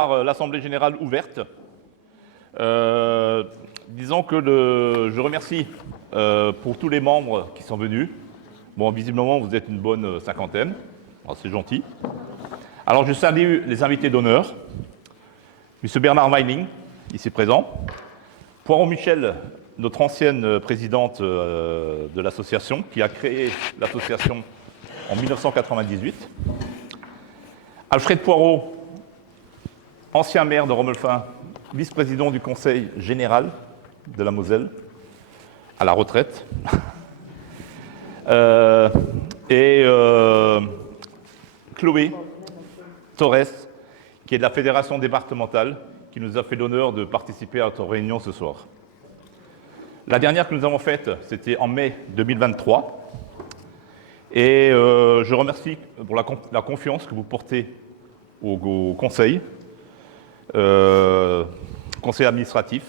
L'Assemblée générale ouverte. Disons que je remercie pour tous les membres qui sont venus. Bon, visiblement, vous êtes une bonne cinquantaine. C'est gentil. Alors, je salue les invités d'honneur. M. Bernard Meiling, ici présent. Poiron Michel, notre ancienne présidente de l'association, qui a créé l'association en 1998. Alfred Poirot, ancien maire de Romelfin, vice-président du Conseil général de la Moselle, à la retraite. Chloé Torres, qui est de la Fédération départementale, qui nous a fait l'honneur de participer à notre réunion ce soir. La dernière que nous avons faite, c'était en mai 2023. Et je remercie pour la confiance que vous portez au Conseil, conseil administratif,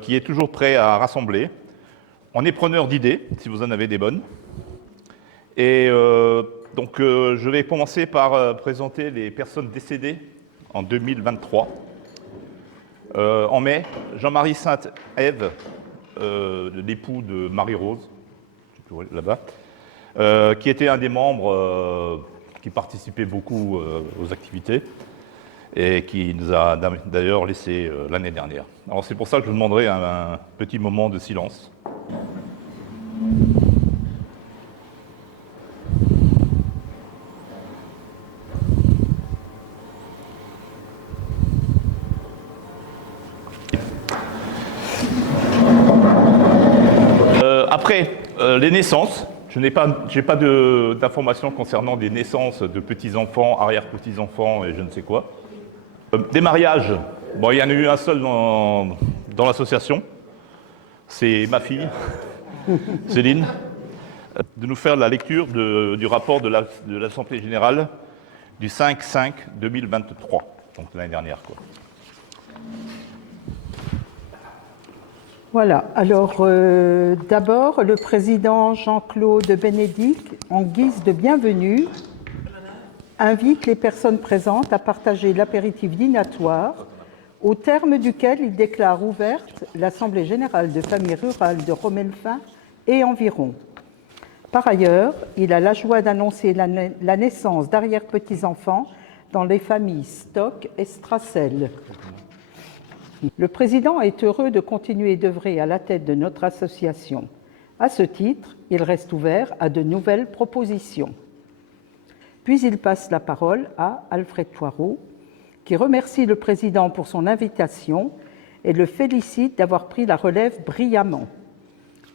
qui est toujours prêt à rassembler. On est preneur d'idées, si vous en avez des bonnes. Et donc, je vais commencer par présenter les personnes décédées en 2023. En mai, Jean-Marie Sainte-Ève, l'époux de Marie-Rose, là-bas, qui était un des membres qui participait beaucoup aux activités et qui nous a d'ailleurs laissé l'année dernière. Alors c'est pour ça que je vous demanderai un petit moment de silence. Après, les naissances. Je n'ai pas d'informations concernant des naissances de petits-enfants, arrière-petits-enfants et je ne sais quoi. Des mariages, bon, il y en a eu un seul dans l'association. C'est ma fille, Céline, de nous faire la lecture du rapport de l'Assemblée générale du 5/5/2023, donc l'année dernière, quoi. Voilà, alors d'abord, le président Jean-Claude Bénédicte, en guise de bienvenue, invite les personnes présentes à partager l'apéritif dînatoire, au terme duquel il déclare ouverte l'Assemblée générale de famille rurale de Romelfin et environ. Par ailleurs, il a la joie d'annoncer la naissance d'arrière-petits-enfants dans les familles Stock et Strassel. Le président est heureux de continuer d'œuvrer à la tête de notre association. À ce titre, il reste ouvert à de nouvelles propositions. Puis il passe la parole à Alfred Poirot, qui remercie le président pour son invitation et le félicite d'avoir pris la relève brillamment.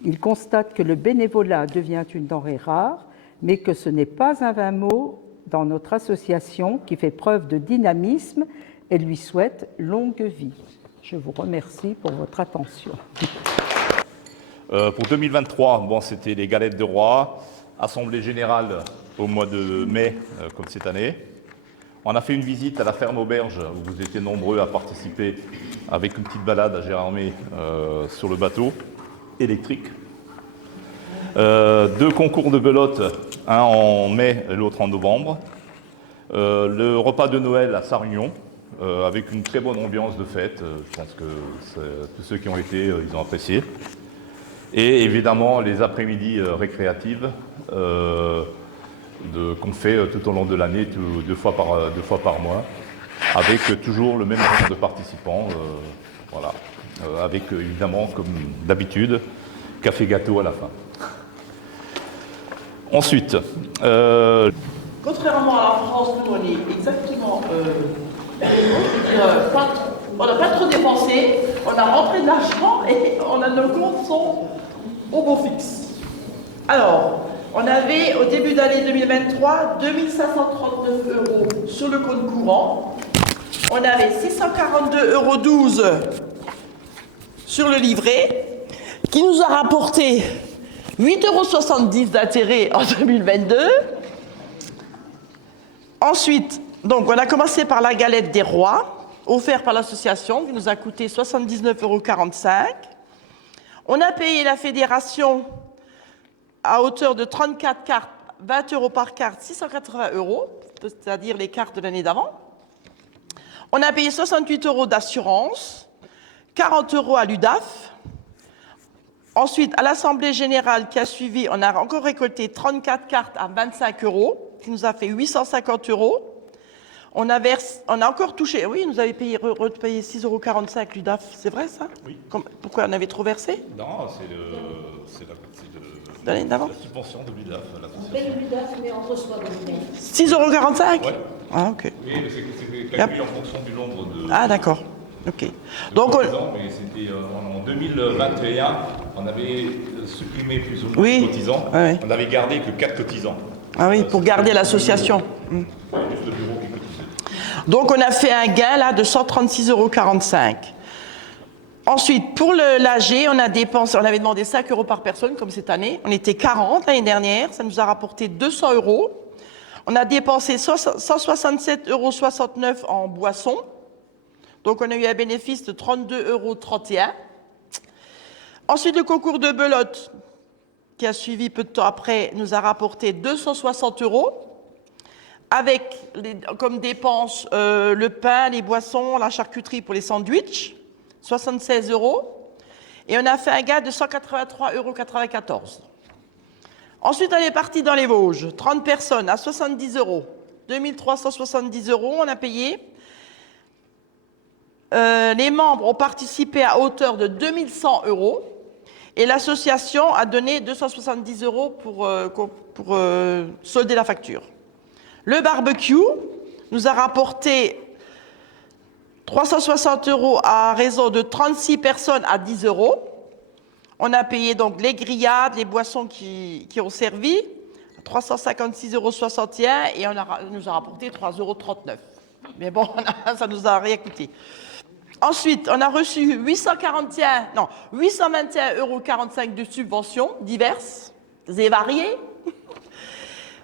Il constate que le bénévolat devient une denrée rare, mais que ce n'est pas un vain mot dans notre association qui fait preuve de dynamisme et lui souhaite longue vie. Je vous remercie pour votre attention. Pour 2023, bon, c'était les galettes de roi, assemblée générale au mois de mai, comme cette année. On a fait une visite à la ferme auberge, où vous étiez nombreux à participer, avec une petite balade à Gérardmer sur le bateau électrique. 2 concours de belote, un en mai et l'autre en novembre. Le repas de Noël à Sarre-Union, avec une très bonne ambiance de fête. Je pense que tous ceux qui ont été, ils ont apprécié. Et évidemment, les après-midi récréatives qu'on fait tout au long de l'année, 2 fois par mois, avec toujours le même nombre de participants. Voilà. Avec évidemment, comme d'habitude, café-gâteau à la fin. Ensuite, contrairement à la France, nous, on est exactement... on n'a pas trop dépensé, on a rentré de l'argent et nos comptes sont au beau fixe. Alors, on avait au début d'année 2023 2 539 € sur le compte courant. On avait 642,12 € sur le livret, qui nous a rapporté 8,70 € d'intérêt en 2022. Ensuite, donc, on a commencé par la galette des rois, offerte par l'association, qui nous a coûté 79,45 €. On a payé la fédération à hauteur de 34 cartes, 20 € par carte, 680 €, c'est-à-dire les cartes de l'année d'avant. On a payé 68 € d'assurance, 40 € à l'UDAF. Ensuite, à l'Assemblée générale qui a suivi, on a encore récolté 34 cartes à 25 €, qui nous a fait 850 €. On a encore touché, oui, nous avait payé 6,45 € l'UDAF, c'est vrai ça? Oui. Pourquoi on avait trop versé? Non, c'est L'année d'avant? la subvention de l'UDAF. On paye l'UDAF, mais on reçoit de l'UDAF. 6,45 €? Ouais. Ah, ok. Oui, mais c'est calculé en fonction du nombre de... Ah, d'accord. Ok. Donc, cotisants, mais c'était en 2021, on avait supprimé plus ou moins Oui. de cotisants. Ouais. On avait gardé que 4 cotisants. ah oui, pour garder l'association. C'est juste le bureau qui cotisait. Donc, on a fait un gain là de 136,45 €. Ensuite, pour l'AG, on avait demandé 5 € par personne, comme cette année. On était 40 l'année dernière, ça nous a rapporté 200 €. On a dépensé 167,69 € en boissons. Donc, on a eu un bénéfice de 32,31 €. Ensuite, le concours de belote, qui a suivi peu de temps après, nous a rapporté 260 €, avec comme dépenses le pain, les boissons, la charcuterie pour les sandwichs, 76 €. Et on a fait un gain de 183,94 €. Ensuite, on est parti dans les Vosges. 30 personnes à 70 €. 2370 € on a payé. Les membres ont participé à hauteur de 2100 € et l'association a donné 270 € pour solder la facture. Le barbecue nous a rapporté 360 € à raison de 36 personnes à 10 €. On a payé donc les grillades, les boissons qui ont servi, 356,61 € et nous a rapporté 3,39 €. Mais bon, ça nous a rien coûté. Ensuite, on a reçu 821,45 € de subventions diverses et variées.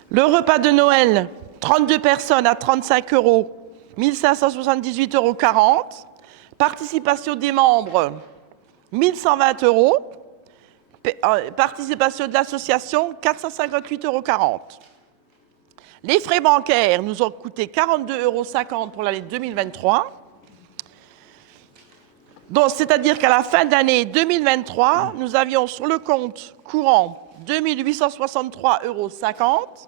Le repas de Noël, 32 personnes à 35 €, 1578,40 €. Participation des membres, 1120 €. Participation de l'association, 458,40 €. Les frais bancaires nous ont coûté 42,50 € pour l'année 2023. Donc, c'est-à-dire qu'à la fin d'année 2023, nous avions sur le compte courant 2863,50 €,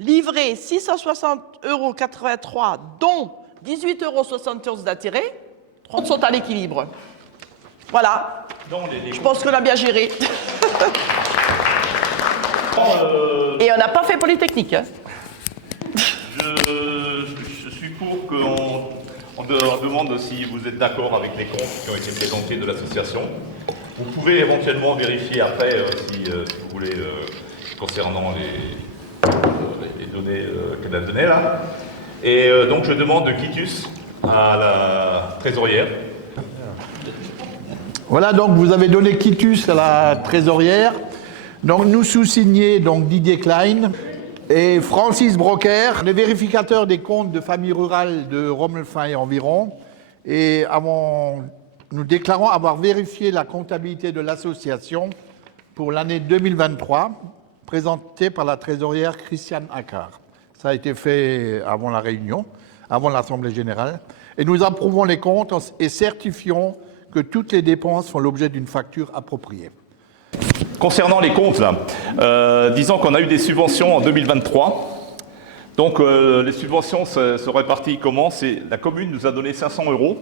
livré 660,83 €, dont 18,71 € d'intérêt. 30 sont à l'équilibre. Voilà. Je pense qu'on a bien géré. Et on n'a pas fait Polytechnique. Hein. Je suis pour qu'on demande si vous êtes d'accord avec les comptes qui ont été présentés de l'association. Vous pouvez éventuellement vérifier après si vous voulez concernant les données qu'elle a données là. Et donc je demande quitus à la trésorière. Voilà, donc vous avez donné quitus à la trésorière. Donc nous sous-signés, donc Didier Klein et Francis Brocker, les vérificateurs des comptes de famille rurale de Romelfin et environ. Et nous déclarons avoir vérifié la comptabilité de l'association pour l'année 2023, présentée par la trésorière Christiane Accard. Ça a été fait avant la réunion, avant l'Assemblée générale. Et nous approuvons les comptes et certifions que toutes les dépenses font l'objet d'une facture appropriée. Concernant les comptes, là, disons qu'on a eu des subventions en 2023. Donc les subventions se répartissent comment? La commune nous a donné 500 €.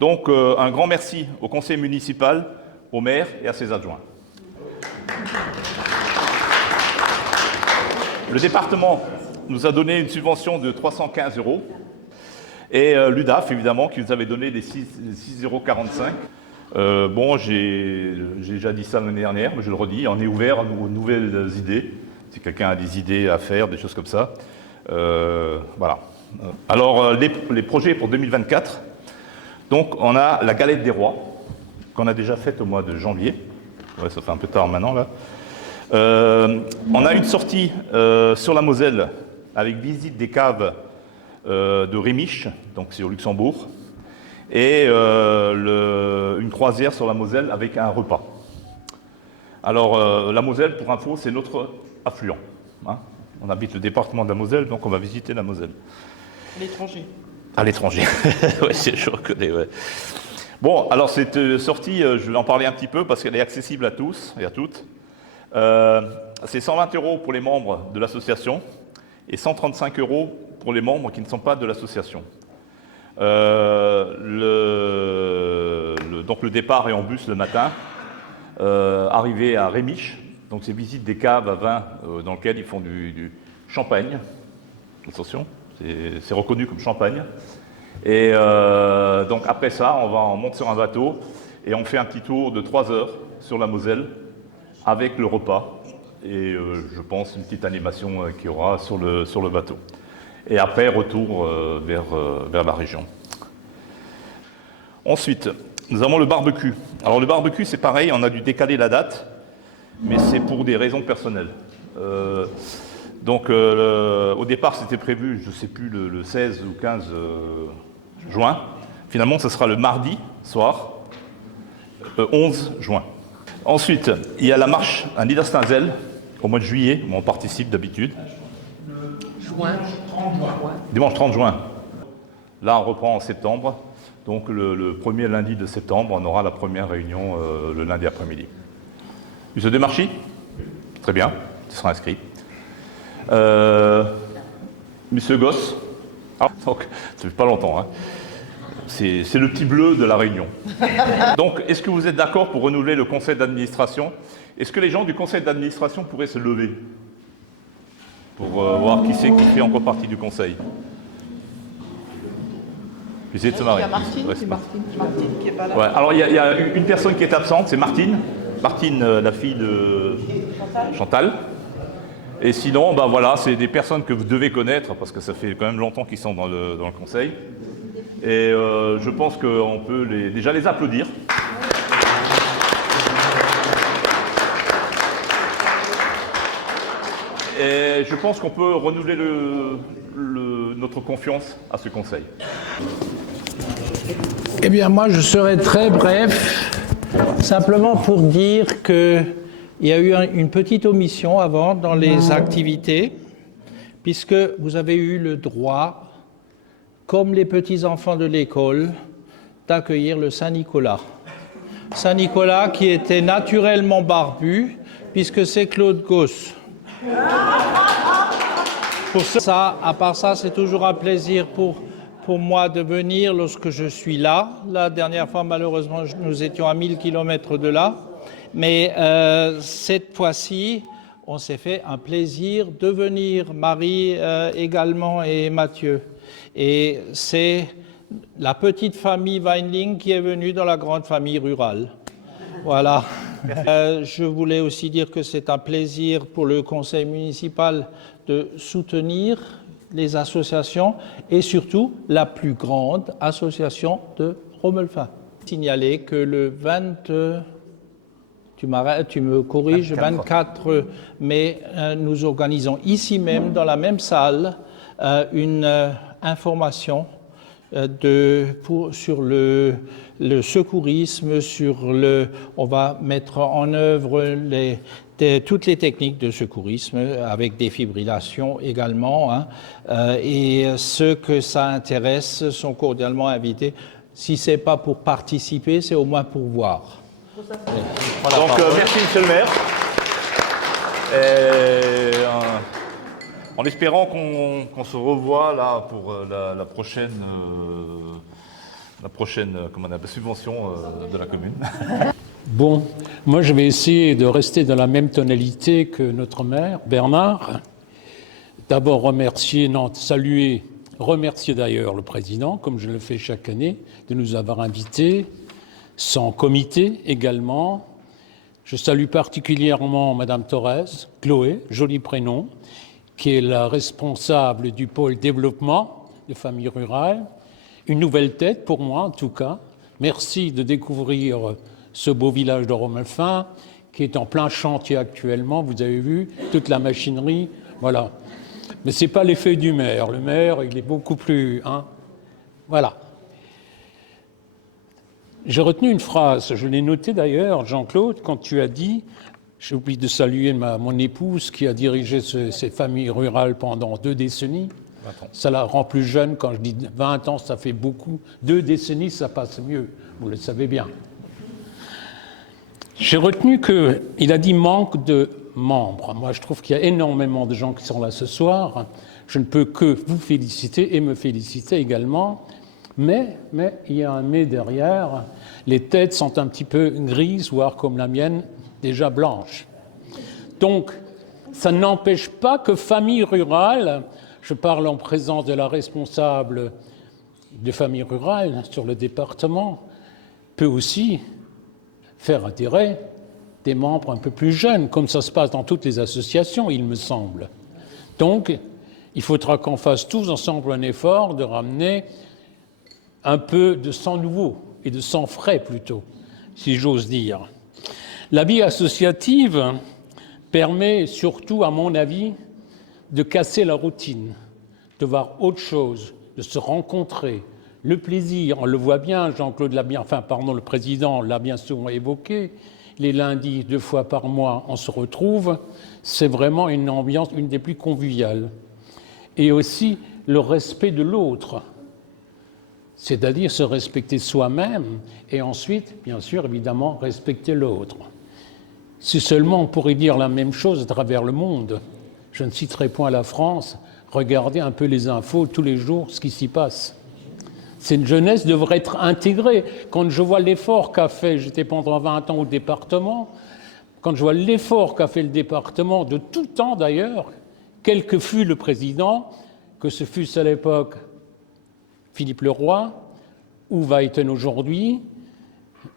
Donc un grand merci au conseil municipal, au maire et à ses adjoints. Le département nous a donné une subvention de 315 €. Et l'UDAF, évidemment, qui nous avait donné des 6,45 €. Bon, j'ai déjà dit ça l'année dernière, mais je le redis, on est ouvert aux nouvelles idées. Si quelqu'un a des idées à faire, des choses comme ça. Voilà. Alors, les projets pour 2024. Donc, on a la galette des rois, qu'on a déjà faite au mois de janvier. Ouais, ça fait un peu tard maintenant, là. On a une sortie sur la Moselle, avec visite des caves de Rémiche, donc c'est au Luxembourg, et une croisière sur la Moselle avec un repas. Alors, la Moselle, pour info, c'est notre affluent. Hein. On habite le département de la Moselle, donc on va visiter la Moselle. L'étranger. À l'étranger. Ouais, je reconnais, ouais. Bon, alors cette sortie, je vais en parler un petit peu parce qu'elle est accessible à tous et à toutes. C'est 120 € pour les membres de l'association et 135 € pour les membres qui ne sont pas de l'association. Donc le départ est en bus le matin, arrivé à Rémiche, donc c'est visite des caves à vin dans lesquelles ils font du champagne. Attention, c'est reconnu comme champagne. Et donc après ça, on monte sur un bateau et on fait un petit tour de 3 heures sur la Moselle avec le repas et je pense une petite animation qu'il y aura sur le bateau. Et après, retour vers la région. Ensuite, nous avons le barbecue. Alors le barbecue, c'est pareil, on a dû décaler la date, mais c'est pour des raisons personnelles. Donc au départ, c'était prévu, je ne sais plus, le 16 ou 15 juin. Finalement, ce sera le mardi soir, 11 juin. Ensuite, il y a la marche à Niederstinzel au mois de juillet, où on participe d'habitude. Dimanche 30 juin. Là, on reprend en septembre. Donc le premier lundi de septembre, on aura la première réunion le lundi après-midi. Monsieur Demarchi ? Très bien, tu seras inscrit. Monsieur Gosse ? Ah, donc, ça fait pas longtemps, hein. C'est le petit bleu de la réunion. Donc, est-ce que vous êtes d'accord pour renouveler le conseil d'administration ? Est-ce que les gens du conseil d'administration pourraient se lever pour voir qui c'est qui fait encore partie du conseil ? Essayez de se marrer. Il y a Martine, c'est Martine qui est pas là. Ouais, alors il y a une personne qui est absente, c'est Martine. Martine, la fille de Chantal. Et sinon, ben voilà, c'est des personnes que vous devez connaître, parce que ça fait quand même longtemps qu'ils sont dans le conseil. Et je pense qu'on peut déjà les applaudir. Et je pense qu'on peut renouveler notre confiance à ce conseil. Eh bien, moi, je serai très bref, simplement pour dire qu'il y a eu une petite omission avant dans les activités, puisque vous avez eu le droit, comme les petits-enfants de l'école, d'accueillir le Saint-Nicolas. Saint-Nicolas qui était naturellement barbu, puisque c'est Claude Gosse. Pour ça, à part ça, c'est toujours un plaisir pour moi de venir lorsque je suis là. La dernière fois, malheureusement, nous étions à 1000 km de là. Mais cette fois-ci, on s'est fait un plaisir de venir, Marie également et Mathieu. Et c'est la petite famille Weinling qui est venue dans la grande famille rurale. Voilà. Je voulais aussi dire que c'est un plaisir pour le conseil municipal de soutenir les associations et surtout la plus grande association de Romelfin. Signaler que le 24 mai, nous organisons ici même, dans la même salle, une information sur le secourisme, on va mettre en œuvre toutes les techniques de secourisme avec défibrillation également, hein, et ceux que ça intéresse sont cordialement invités. Si ce n'est pas pour participer, c'est au moins pour voir. Voilà, donc merci Monsieur le maire. En espérant qu'on se revoit là pour la prochaine subvention de la commune. Bon, moi je vais essayer de rester dans la même tonalité que notre maire, Bernard. D'abord remercier d'ailleurs le président, comme je le fais chaque année, de nous avoir invités, son comité également. Je salue particulièrement Madame Torres, Chloé, joli prénom, qui est la responsable du pôle développement de famille rurale. Une nouvelle tête pour moi en tout cas. Merci de découvrir ce beau village de Romelfin, qui est en plein chantier actuellement, vous avez vu, toute la machinerie, voilà. Mais ce n'est pas l'effet du maire. Le maire, il est beaucoup plus... Voilà. J'ai retenu une phrase, je l'ai notée d'ailleurs, Jean-Claude, quand tu as dit, j'ai oublié de saluer mon épouse qui a dirigé ces familles rurales pendant 2 décennies, Ça la rend plus jeune. Quand je dis 20 ans, ça fait beaucoup. 2 décennies, ça passe mieux. Vous le savez bien. J'ai retenu qu'il a dit manque de membres. Moi, je trouve qu'il y a énormément de gens qui sont là ce soir. Je ne peux que vous féliciter et me féliciter également. Mais il y a un mais derrière. Les têtes sont un petit peu grises, voire comme la mienne, déjà blanches. Donc, ça n'empêche pas que Famille Rurale, je parle en présence de la responsable de Famille Rurale sur le département, peut aussi faire attirer des membres un peu plus jeunes, comme ça se passe dans toutes les associations, il me semble. Donc, il faudra qu'on fasse tous ensemble un effort de ramener un peu de sang nouveau, et de sang frais plutôt, si j'ose dire. La vie associative permet surtout, à mon avis, de casser la routine, de voir autre chose, de se rencontrer. Le plaisir, on le voit bien, Jean-Claude l'a bien, le président l'a bien souvent évoqué, les lundis, 2 fois par mois, on se retrouve, c'est vraiment une ambiance, une des plus conviviales. Et aussi le respect de l'autre, c'est-à-dire se respecter soi-même et ensuite, bien sûr, évidemment, respecter l'autre. Si seulement on pourrait dire la même chose à travers le monde, je ne citerai point la France, regardez un peu les infos tous les jours, ce qui s'y passe. Cette jeunesse devrait être intégrée. Quand je vois l'effort qu'a fait, j'étais pendant 20 ans au département, quand je vois l'effort qu'a fait le département, de tout temps d'ailleurs, quel que fût le président, que ce fût à l'époque Philippe Leroy ou Weiten aujourd'hui,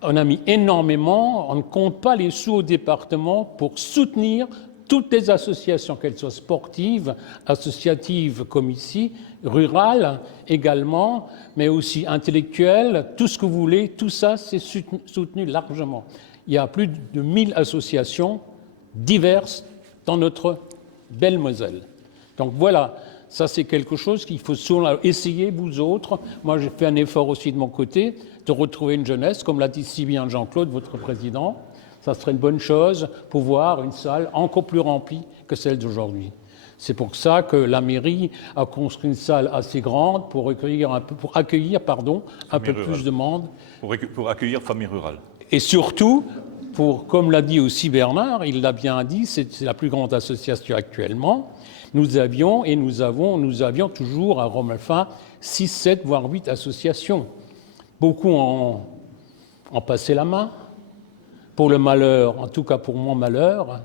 on a mis énormément, on ne compte pas les sous au département pour soutenir toutes les associations, qu'elles soient sportives, associatives comme ici, rurales également, mais aussi intellectuelles, tout ce que vous voulez, tout ça c'est soutenu largement. Il y a plus de 1000 associations diverses dans notre belle Moselle. Donc voilà, ça c'est quelque chose qu'il faut souvent essayer, vous autres. Moi j'ai fait un effort aussi de mon côté, de retrouver une jeunesse, comme l'a dit si bien Jean-Claude, votre président. Ça serait une bonne chose pour voir une salle encore plus remplie que celle d'aujourd'hui. C'est pour ça que la mairie a construit une salle assez grande pour accueillir un peu plus de monde. Pour accueillir Famille Rurale. Et surtout, comme l'a dit aussi Bernard, il l'a bien dit, c'est la plus grande association actuellement. Nous avions toujours à Romelfin 6, 7, voire 8 associations. Beaucoup en passaient la main. Pour le malheur, en tout cas pour mon malheur,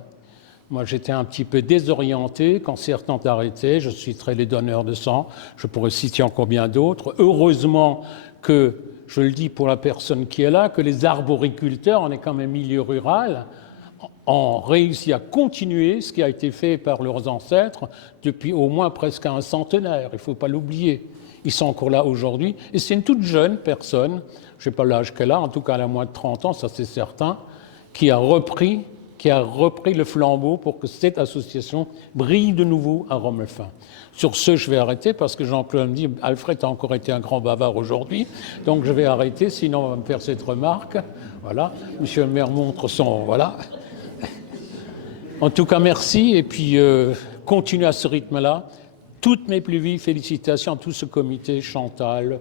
moi j'étais un petit peu désorienté quand certains ont arrêté. Je citerai les donneurs de sang, je pourrais citer encore bien d'autres. Heureusement que, je le dis pour la personne qui est là, que les arboriculteurs, on est quand même milieu rural, ont réussi à continuer ce qui a été fait par leurs ancêtres depuis au moins presque un centenaire, il ne faut pas l'oublier. Ils sont encore là aujourd'hui, et c'est une toute jeune personne, je ne sais pas l'âge qu'elle a, en tout cas elle a moins de 30 ans, ça c'est certain, qui a repris le flambeau pour que cette association brille de nouveau à Romelfin. Sur ce, je vais arrêter parce que Jean-Claude me dit « Alfred a encore été un grand bavard aujourd'hui, donc je vais arrêter, sinon on va me faire cette remarque. » Voilà, monsieur le maire montre son... Voilà. En tout cas, merci, et puis continuez à ce rythme-là. Toutes mes plus vives félicitations à tout ce comité, Chantal,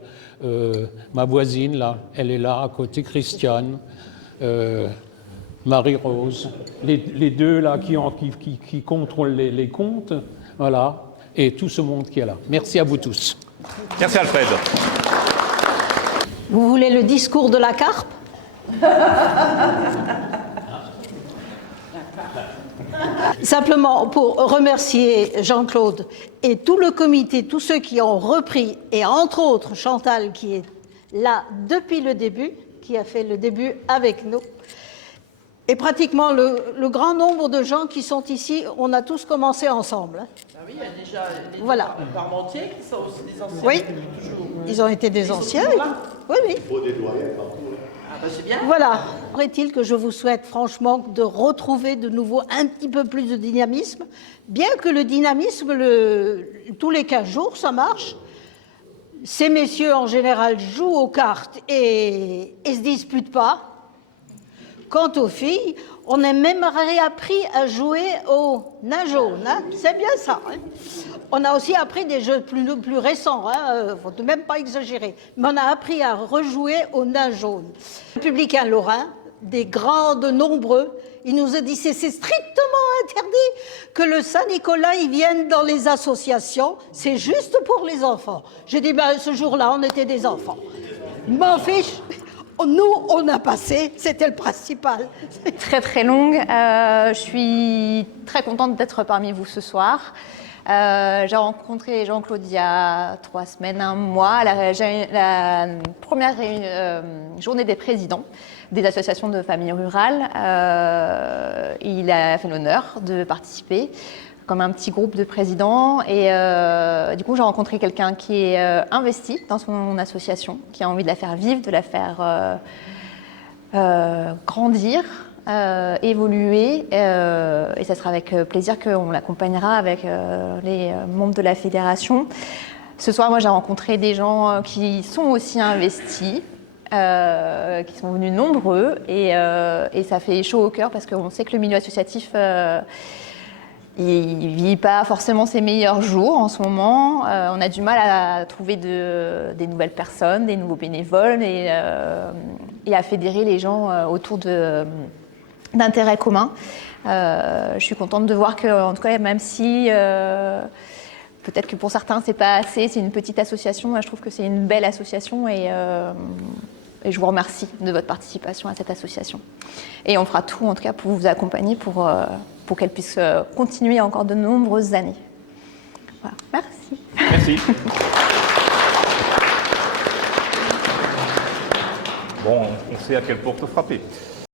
ma voisine, là, elle est là, à côté, Christiane, Marie-Rose, les deux là qui contrôlent les comptes, voilà, et tout ce monde qui est là. Merci à vous tous. Merci Alfred. Vous voulez le discours de la carpe? Simplement pour remercier Jean-Claude et tout le comité, tous ceux qui ont repris, et entre autres Chantal qui est là depuis le début, qui a fait le début avec nous. Et pratiquement le grand nombre de gens qui sont ici, on a tous commencé ensemble. Ah oui, il y a déjà les Voilà. Parmentiers qui sont aussi des anciens. Oui, ils ont été des anciens. Oui, oui. Ah bah c'est bien. Voilà. Est-il que je vous souhaite franchement de retrouver de nouveau un petit peu plus de dynamisme, bien que le dynamisme, tous les 15 jours, ça marche. Ces messieurs, en général, jouent aux cartes et se disputent pas. Quant aux filles, on a même réappris à jouer au nain jaune. Hein. C'est bien ça. Hein. On a aussi appris des jeux plus récents, hein, faut même pas exagérer. Mais on a appris à rejouer au nain jaune. Les républicains lorrains, des grands, de nombreux, il nous a dit c'est strictement interdit que le Saint-Nicolas il vienne dans les associations, c'est juste pour les enfants. J'ai dit, ben, ce jour-là, on était des enfants. M'en fiche. Nous, on a passé, c'était le principal. Très très longue. Je suis très contente d'être parmi vous ce soir. J'ai rencontré Jean-Claude il y a 3 semaines, un mois, à la première journée des présidents des associations de familles rurales. Il a fait l'honneur de participer comme un petit groupe de présidents et du coup j'ai rencontré quelqu'un qui est investi dans son association, qui a envie de la faire vivre, de la faire grandir, évoluer et ça sera avec plaisir qu'on l'accompagnera avec les membres de la fédération. Ce soir, moi j'ai rencontré des gens qui sont aussi investis, qui sont venus nombreux et ça fait chaud au cœur parce qu'on sait que le milieu associatif il ne vit pas forcément ses meilleurs jours en ce moment. On a du mal à trouver des nouvelles personnes, des nouveaux bénévoles et à fédérer les gens autour d'intérêts communs. Je suis contente de voir que, en tout cas, même si peut-être que pour certains c'est pas assez, c'est une petite association, moi, je trouve que c'est une belle association et je vous remercie de votre participation à cette association. Et on fera tout, en tout cas, pour vous accompagner pour qu'elle puisse continuer encore de nombreuses années. Voilà. Merci. Merci. Bon, on sait à quelle porte frapper.